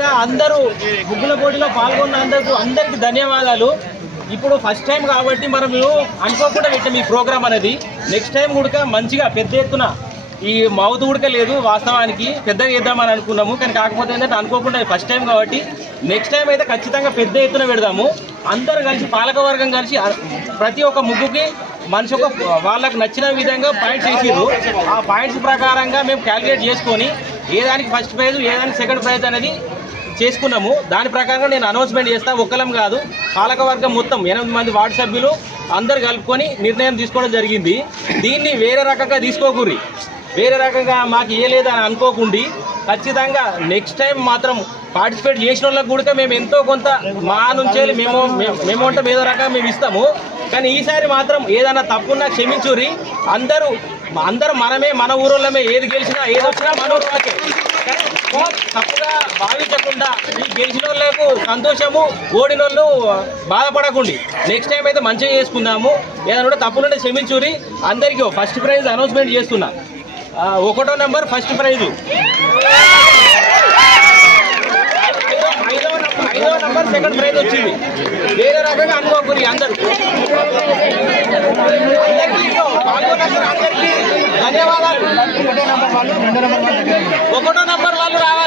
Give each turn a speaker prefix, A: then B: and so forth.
A: ముఖ్యంగా అందరూ ముగ్గుల పోటీలో పాల్గొన్న అందరికీ అందరికీ ధన్యవాదాలు. ఇప్పుడు ఫస్ట్ టైం కాబట్టి మనం అనుకోకుండా పెట్టాం ఈ ప్రోగ్రామ్ అనేది. నెక్స్ట్ టైం కూడా మంచిగా పెద్ద ఎత్తున ఈ మౌత్ ఉడక లేదు వాస్తవానికి పెద్దగా చేద్దామని అనుకున్నాము. కానీ కాకపోతే ఏంటంటే అనుకోకుండా ఫస్ట్ టైం కాబట్టి నెక్స్ట్ టైం అయితే ఖచ్చితంగా పెద్ద ఎత్తున పెడదాము. అందరూ కలిసి పాలకవర్గం కలిసి ప్రతి ఒక్క ముగ్గుకి మనిషి ఒక వాళ్ళకు నచ్చిన విధంగా పాయింట్స్ వేసిర్రు. ఆ పాయింట్స్ ప్రకారంగా మేము క్యాలిక్యులేట్ చేసుకొని ఏ దానికి ఫస్ట్ ప్రైజ్ ఏ దానికి సెకండ్ ప్రైజ్ అనేది చేసుకున్నాము. దాని ప్రకారంగా నేను అనౌన్స్మెంట్ చేస్తా. ఒక్కలం కాదు. పాలకవర్గం మొత్తం ఎనిమిది మంది వార్డు సభ్యులు అందరు కలుపుకొని నిర్ణయం తీసుకోవడం జరిగింది. దీన్ని వేరే రకంగా తీసుకోకూరి వేరే రకంగా మాకు ఏ లేదని అనుకోకుండి ఖచ్చితంగా నెక్స్ట్ టైం మాత్రం పార్టిసిపేట్ చేసిన వాళ్ళకి కూడా మేము ఎంతో కొంత మా నుంచే మేము మేము అంటే ఏదో రకంగా మేము ఇస్తాము. కానీ ఈసారి మాత్రం ఏదైనా తప్పున్నా క్షమించురి అందరూ అందరూ మనమే మన ఊరోళ్ళమే ఏది గెలిచినా ఏది వచ్చినా మన ఊరు వాళ్ళకే. తప్పుగా భావించకుండా ఈ గెలిచిన వాళ్ళకు సంతోషము ఓడిన వాళ్ళు బాధపడకండి. నెక్స్ట్ టైం అయితే మంచిగా చేసుకుందాము. ఏదైనా కూడా తప్పులుంటే క్షమించురి. అందరికీ ఫస్ట్ ప్రైజ్ అనౌన్స్మెంట్ చేస్తున్నా. ఒకటో నెంబర్ ఫస్ట్ ప్రైజు ఐదో- నంబర్- నెంబర్ సెకండ్ ప్రైజ్ వచ్చింది. వేరే రకంగా అనుకోకూరి అందరూ అందరికీ ఇగో పాల్గొన్నందుకు అందరికీ ధన్యవాదాలు ఒకటో నంబర్ వాళ్ళు రావాలి.